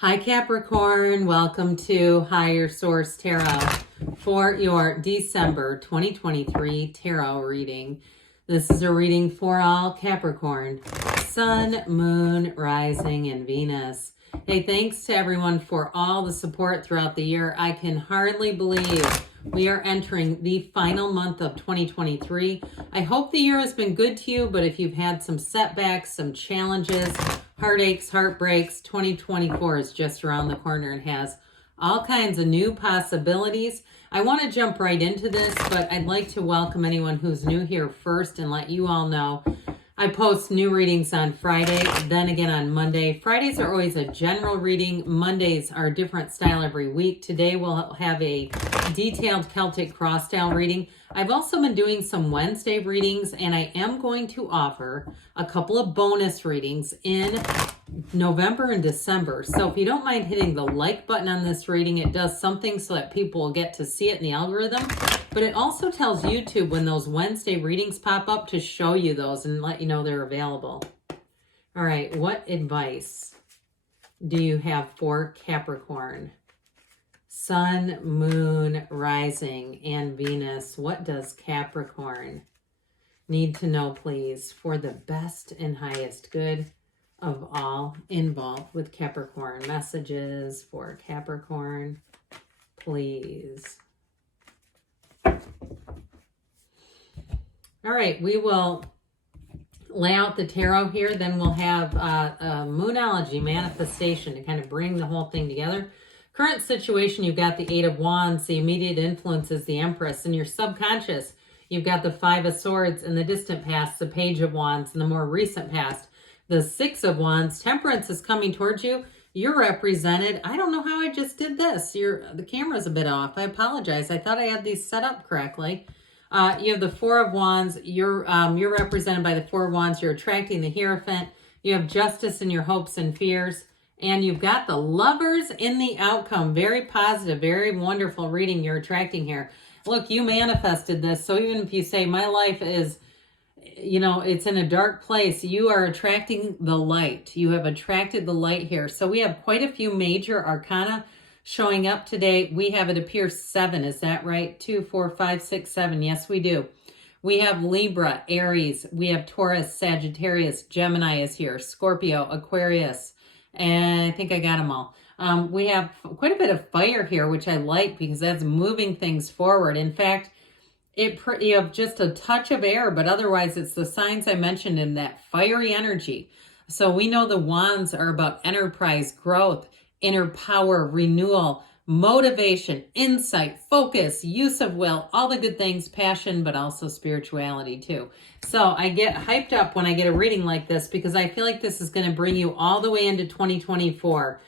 Hi Capricorn, welcome to Higher Source Tarot for your December 2023 tarot reading. This is a reading for all Capricorn, Sun, Moon, Rising, and Venus. Hey, thanks to everyone for all the support throughout the year. I can hardly believe we are entering the final month of 2023. I hope the year has been good to you, but if you've had some setbacks, some challenges, heartaches, heartbreaks, 2024 is just around the corner and has all kinds of new possibilities. I want to jump right into this, but I'd like to welcome anyone who's new here first and let you all know I post new readings on Friday, then again on Monday. Fridays are always a general reading. Mondays are a different style every week. Today we'll have a detailed Celtic cross style reading. I've also been doing some Wednesday readings, and I am going to offer a couple of bonus readings in November and December. So if you don't mind hitting the like button on this reading, it does something so that people will get to see it in the algorithm. But it also tells YouTube when those Wednesday readings pop up to show you those and let you know they're available. All right, what advice do you have for Capricorn? Sun, Moon, Rising, and Venus. What does Capricorn need to know, please, for the best and highest good of all involved with Capricorn? Messages for Capricorn, please. All right, we will lay out the tarot here. Then we'll have a Moonology manifestation to kind of bring the whole thing together. Current situation, you've got the Eight of Wands. The immediate influence is the Empress. In your subconscious, you've got the Five of Swords. In the distant past, the Page of Wands. In the more recent past, the Six of Wands. Temperance is coming towards you. You're represented. I don't know how I just did this. The camera's a bit off. I apologize. I thought I had these set up correctly. You have the Four of Wands. You're represented by the Four of Wands. You're attracting the Hierophant. You have justice in your hopes and fears. And you've got the Lovers in the outcome. Very positive, very wonderful reading you're attracting here. Look, you manifested this. So even if you say my life is, it's in a dark place, you are attracting the light. You have attracted the light here. So we have quite a few major arcana showing up today. We have, it appears, 7. Is that right? 2, 4, 5, 6, 7. Yes, we do. We have Libra, Aries. We have Taurus, Sagittarius, Gemini is here, Scorpio, Aquarius. And I think I got them all. We have quite a bit of fire here, which I like because that's moving things forward. In fact, you have just a touch of air, but otherwise it's the signs I mentioned in that fiery energy. So we know the wands are about enterprise, growth, inner power, renewal, motivation, insight, focus, use of will, all the good things, passion, but also spirituality too. So I get hyped up when I get a reading like this because I feel like this is going to bring you all the way into 2024.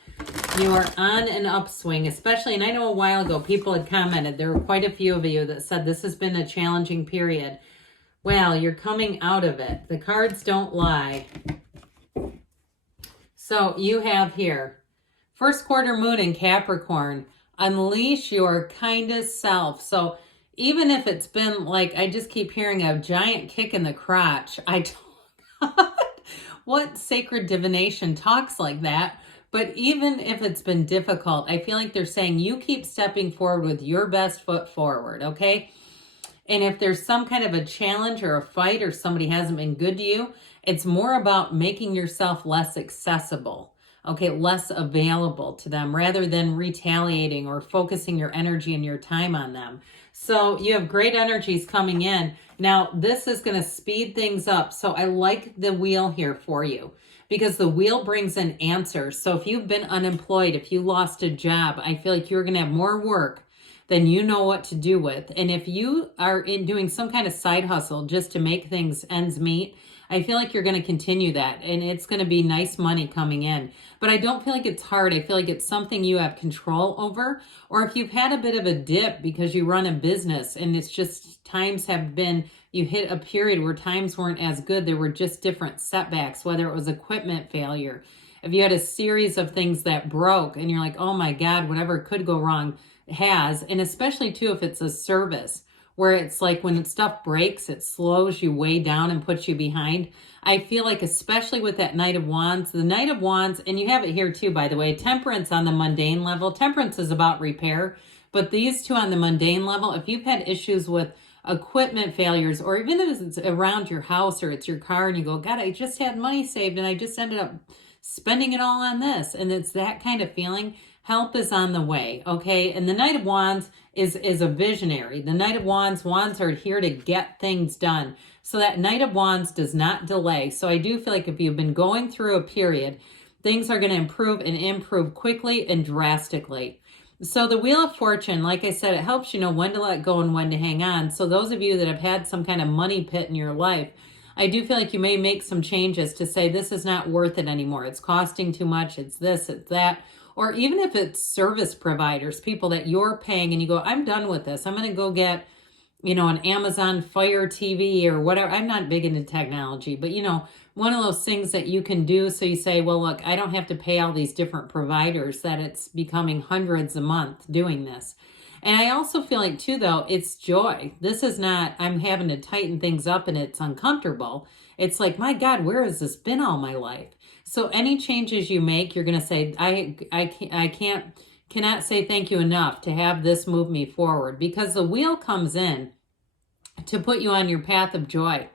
You are on an upswing, especially, and I know a while ago people had commented, there were quite a few of you that said this has been a challenging period. Well, you're coming out of it. The cards don't lie. So you have here, first quarter moon in Capricorn, unleash your kindest self. So even if it's been like, I just keep hearing a giant kick in the crotch, what sacred divination talks like that? But even if it's been difficult, I feel like they're saying you keep stepping forward with your best foot forward, okay? And if there's some kind of a challenge or a fight or somebody hasn't been good to you, it's more about making yourself less accessible, okay, less available to them rather than retaliating or focusing your energy and your time on them. So you have great energies coming in. Now, this is going to speed things up. So I like the wheel here for you because the wheel brings in answers. So if you've been unemployed, if you lost a job, I feel like you're going to have more work than you know what to do with. And if you are doing some kind of side hustle just to make things ends meet, I feel like you're going to continue that and it's going to be nice money coming in. But I don't feel like it's hard. I feel like it's something you have control over. Or if you've had a bit of a dip because you run a business and it's just times have been, you hit a period where times weren't as good. There were just different setbacks, whether it was equipment failure. If you had a series of things that broke and you're like, oh my God, whatever could go wrong has. And especially too, if it's a service where it's like when stuff breaks, it slows you way down and puts you behind. I feel like, especially with that Knight of Wands, the Knight of Wands, and you have it here too, by the way, Temperance on the mundane level. Temperance is about repair, but these two on the mundane level, if you've had issues with equipment failures, or even if it's around your house or it's your car and you go, God, I just had money saved and I just ended up spending it all on this. And it's that kind of feeling. Help is on the way, okay? And the Knight of Wands is a visionary. The Knight of Wands are here to get things done. So that Knight of Wands does not delay. So I do feel like if you've been going through a period, things are going to improve and improve quickly and drastically. So the Wheel of Fortune, like I said, it helps you know when to let go and when to hang on. So those of you that have had some kind of money pit in your life, I do feel like you may make some changes to say this is not worth it anymore. It's costing too much. It's this, it's that. Or even if it's service providers, people that you're paying and you go, I'm done with this. I'm going to go get, you know, an Amazon Fire TV or whatever. I'm not big into technology, but you know, one of those things that you can do. So you say, well, look, I don't have to pay all these different providers, that it's becoming hundreds a month doing this. And I also feel like too, though, it's joy. This is not, I'm having to tighten things up and it's uncomfortable. It's like, my God, where has this been all my life? So any changes you make, you're going to say, I cannot say thank you enough to have this move me forward, because the wheel comes in to put you on your path of joy.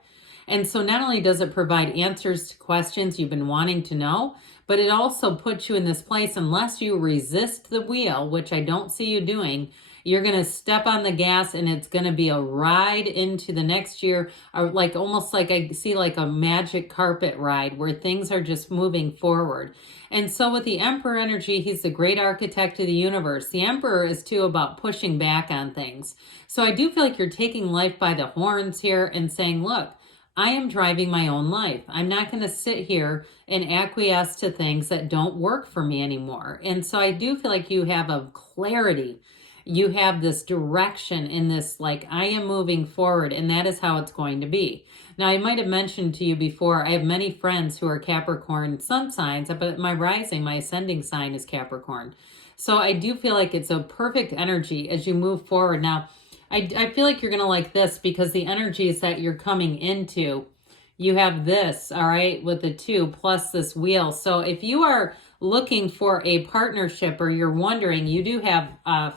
And so not only does it provide answers to questions you've been wanting to know, but it also puts you in this place, unless you resist the wheel, which I don't see you doing, you're going to step on the gas and it's going to be a ride into the next year, or like almost like I see like a magic carpet ride where things are just moving forward. And so with the Emperor energy, he's the great architect of the universe. The Emperor is too about pushing back on things. So I do feel like you're taking life by the horns here and saying, look, I am driving my own life. I'm not going to sit here and acquiesce to things that don't work for me anymore. And so I do feel like you have a clarity. You have this direction in this, like, I am moving forward, and that is how it's going to be. Now, I might have mentioned to you before, I have many friends who are Capricorn sun signs, but my rising, my ascending sign is Capricorn. So I do feel like it's a perfect energy as you move forward. Now, I feel like you're going to like this, because the energies that you're coming into, you have this, all right, with the 2 plus this wheel. So if you are looking for a partnership, or you're wondering, you do have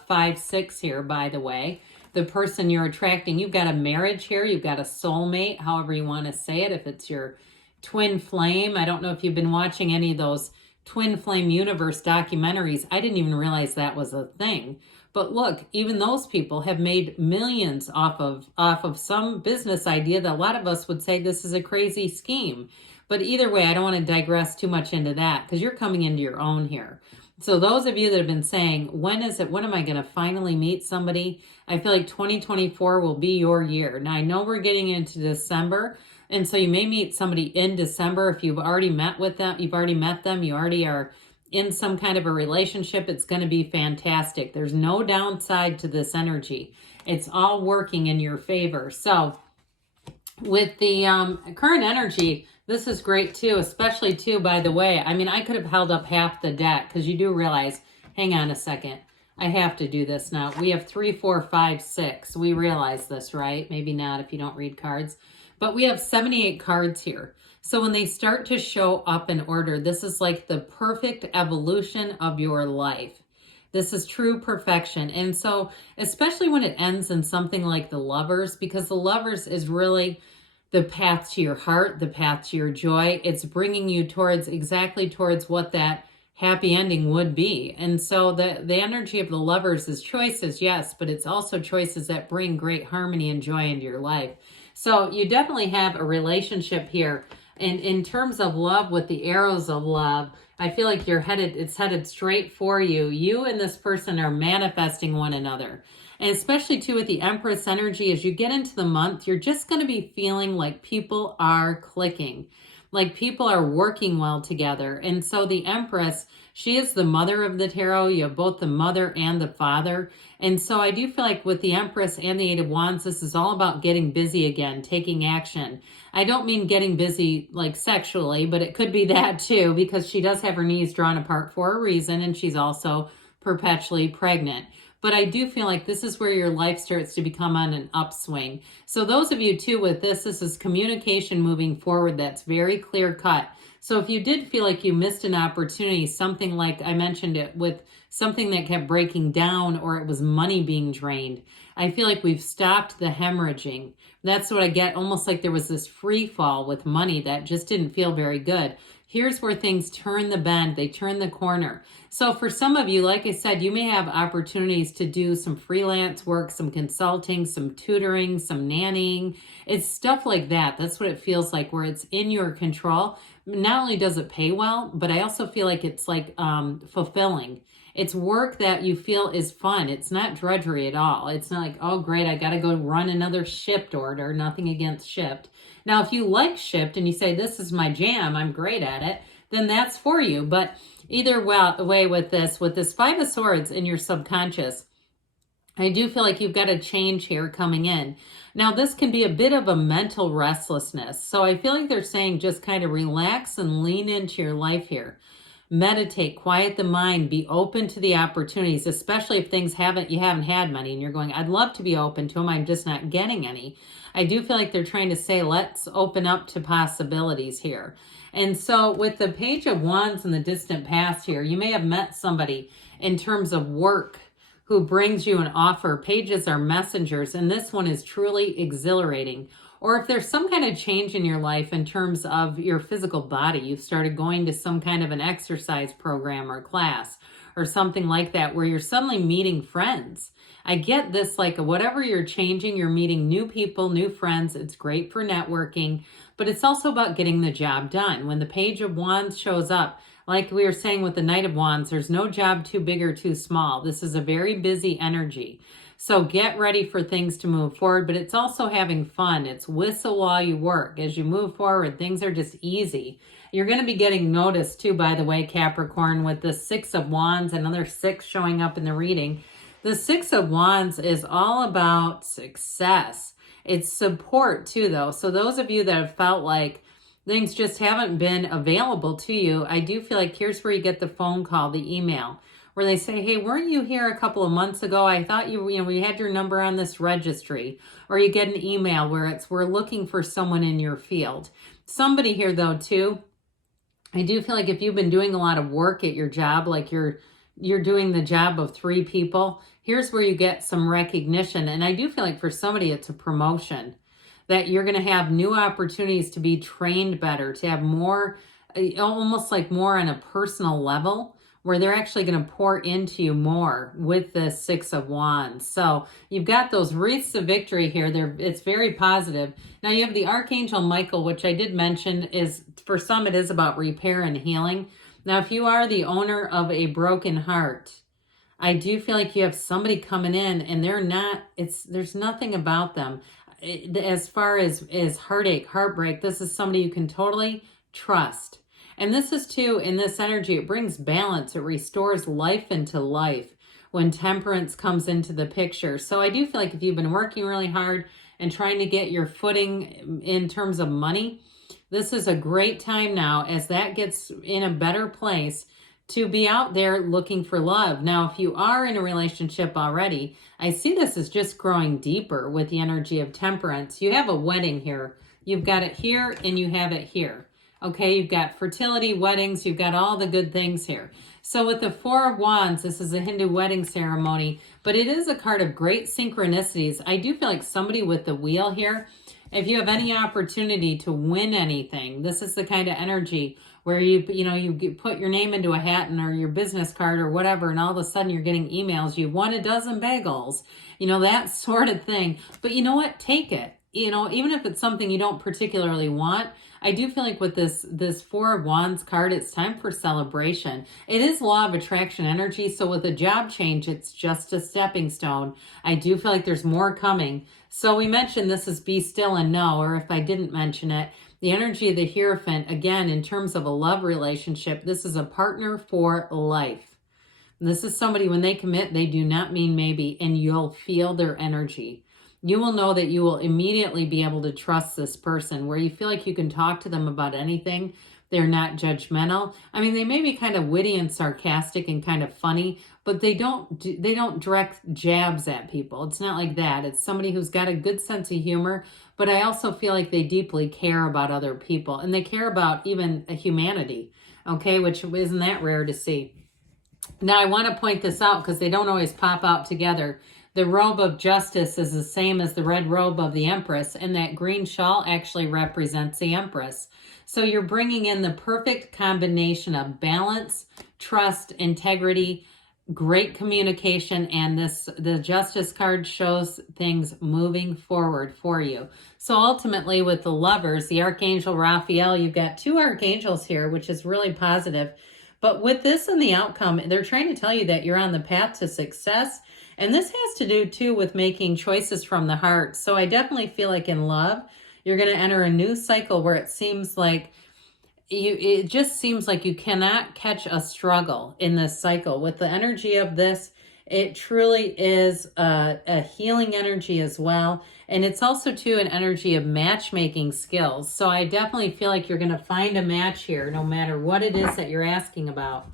5, 6 here, by the way. The person you're attracting, you've got a marriage here, you've got a soulmate, however you want to say it, if it's your twin flame. I don't know if you've been watching any of those twin flame universe documentaries. I didn't even realize that was a thing. But look, even those people have made millions off of some business idea that a lot of us would say this is a crazy scheme. But either way, I don't want to digress too much into that, because you're coming into your own here. So those of you that have been saying, when am I going to finally meet somebody? I feel like 2024 will be your year. Now, I know we're getting into December, and so you may meet somebody in December. If you've already met with them, you already are in some kind of a relationship, it's going to be fantastic. There's no downside to this energy. It's all working in your favor. So with the current energy, this is great too, especially too, by the way. I mean, I could have held up half the deck, because you do realize, hang on a second, I have to do this now. We have 3, 4, 5, 6. We realize this, right? Maybe not if you don't read cards. But we have 78 cards here. So when they start to show up in order, this is like the perfect evolution of your life. This is true perfection. And so, especially when it ends in something like the Lovers, because the Lovers is really the path to your heart, the path to your joy. It's bringing you exactly towards what that happy ending would be. And so the energy of the Lovers is choices, yes, but it's also choices that bring great harmony and joy into your life. So you definitely have a relationship here. And in terms of love, with the arrows of love, I feel like it's headed straight for you. You and this person are manifesting one another. And especially too with the Empress energy, as you get into the month, you're just going to be feeling like people are clicking, like people are working well together. And so the Empress, she is the mother of the tarot. You have both the mother and the father. And so I do feel like with the Empress and the 8 of Wands, this is all about getting busy again, taking action. I don't mean getting busy like sexually, but it could be that too, because she does have her knees drawn apart for a reason, and she's also perpetually pregnant. but I do feel like this is where your life starts to become on an upswing. So those of you too with this is communication moving forward that's very clear cut. So if you did feel like you missed an opportunity, something like I mentioned it with something that kept breaking down, or it was money being drained, I feel like we've stopped the hemorrhaging. That's what I get, almost like there was this free fall with money that just didn't feel very good. Here's where things turn the bend, they turn the corner. So for some of you, like I said, you may have opportunities to do some freelance work, some consulting, some tutoring, some nannying. It's stuff like that. That's what it feels like, where it's in your control. Not only does it pay well, but I also feel like it's like fulfilling. It's work that you feel is fun. It's not drudgery at all. It's not like, oh, great, I got to go run another Shipt order. Nothing against Shipt. Now, if you like Shipt and you say, this is my jam, I'm great at it, then that's for you. But either way with this Five of Swords in your subconscious, I do feel like you've got a change here coming in. Now, this can be a bit of a mental restlessness. So I feel like they're saying just kind of relax and lean into your life here. Meditate, quiet the mind, be open to the opportunities, especially if things you haven't had many and you're going, I'd love to be open to them, I'm just not getting any. I do feel like they're trying to say, let's open up to possibilities here. And so with the Page of Wands in the distant past here, you may have met somebody in terms of work who brings you an offer. Pages are messengers, and this one is truly exhilarating. Or if there's some kind of change in your life in terms of your physical body, you've started going to some kind of an exercise program or class or something like that, where you're suddenly meeting friends. I get this, like whatever you're changing, you're meeting new people, new friends. It's great for networking, but it's also about getting the job done. When the Page of Wands shows up, like we were saying with the Knight of Wands, there's no job too big or too small. This is a very busy energy. So get ready for things to move forward, but it's also having fun. It's whistle while you work. As you move forward, things are just easy. You're going to be getting noticed too, by the way, Capricorn, with the Six of Wands, another 6 showing up in the reading. The Six of Wands is all about success. It's support too, though. So those of you that have felt like things just haven't been available to you, I do feel like here's where you get the phone call, the email, where they say, hey, weren't you here a couple of months ago? I thought we had your number on this registry. Or you get an email where it's, we're looking for someone in your field. Somebody here though too, I do feel like if you've been doing a lot of work at your job, like you're doing the job of 3 people, here's where you get some recognition. And I do feel like for somebody it's a promotion, that you're going to have new opportunities to be trained better, to have more, almost like more on a personal level, where they're actually going to pour into you more with the Six of Wands. So you've got those wreaths of victory here. It's very positive. Now you have the Archangel Michael, which I did mention is, for some, it is about repair and healing. Now, if you are the owner of a broken heart, I do feel like you have somebody coming in and there's nothing about them. As far as heartache, heartbreak, this is somebody you can totally trust. And this is too, in this energy, it brings balance. It restores life into life when temperance comes into the picture. So I do feel like if you've been working really hard and trying to get your footing in terms of money, this is a great time now, as that gets in a better place, to be out there looking for love. Now, if you are in a relationship already, I see this as just growing deeper with the energy of temperance. You have a wedding here. You've got it here and you have it here. Okay, you've got fertility, weddings, you've got all the good things here. So with the Four of Wands, this is a Hindu wedding ceremony, but it is a card of great synchronicities. I do feel like somebody with the wheel here, if you have any opportunity to win anything, this is the kind of energy where you put your name into a hat or your business card or whatever, and all of a sudden you're getting emails, you won a dozen bagels, that sort of thing. But you know what? Take it. Even if it's something you don't particularly want, I do feel like with this Four of Wands card, it's time for celebration. It is law of attraction energy, so with a job change, it's just a stepping stone. I do feel like there's more coming. So we mentioned this is be still and know, or if I didn't mention it, the energy of the Hierophant, again, in terms of a love relationship, this is a partner for life. This is somebody, when they commit, they do not mean maybe, and you'll feel their energy. You will know that you will immediately be able to trust this person, where you feel like you can talk to them about anything. They're not judgmental. I mean, they may be kind of witty and sarcastic and kind of funny, but they don't direct jabs at people. It's not like that. It's somebody who's got a good sense of humor, but I also feel like they deeply care about other people, and they care about even humanity, okay, which isn't that rare to see. Now, I want to point this out because they don't always pop out together. The robe of justice is the same as the red robe of the Empress, and that green shawl actually represents the Empress. So you're bringing in the perfect combination of balance, trust, integrity, great communication, and the Justice card shows things moving forward for you. So ultimately with the Lovers, the Archangel Raphael, you've got two archangels here, which is really positive. But with this and the outcome, they're trying to tell you that you're on the path to success. And this has to do, too, with making choices from the heart. So I definitely feel like in love, you're going to enter a new cycle where it seems like it just seems like you cannot catch a struggle in this cycle. With the energy of this, it truly is a healing energy as well. And it's also, too, an energy of matchmaking skills. So I definitely feel like you're going to find a match here, no matter what it is that you're asking about.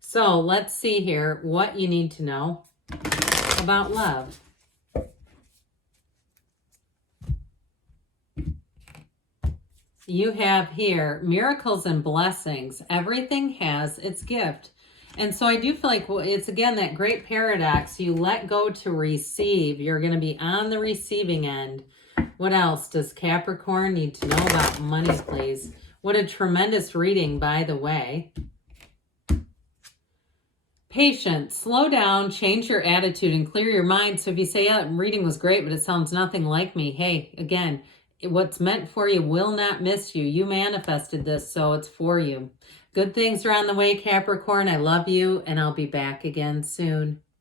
So let's see here what you need to know about love. You have here miracles and blessings. Everything has its gift. And so I do feel like it's, again, that great paradox. You let go to receive. You're going to be on the receiving end. What else does Capricorn need to know about money, please? What a tremendous reading, by the way. Patience. Slow down, change your attitude, and clear your mind. So if you say, yeah, reading was great, but it sounds nothing like me. Hey, again, what's meant for you will not miss you. You manifested this, so it's for you. Good things are on the way, Capricorn. I love you, and I'll be back again soon.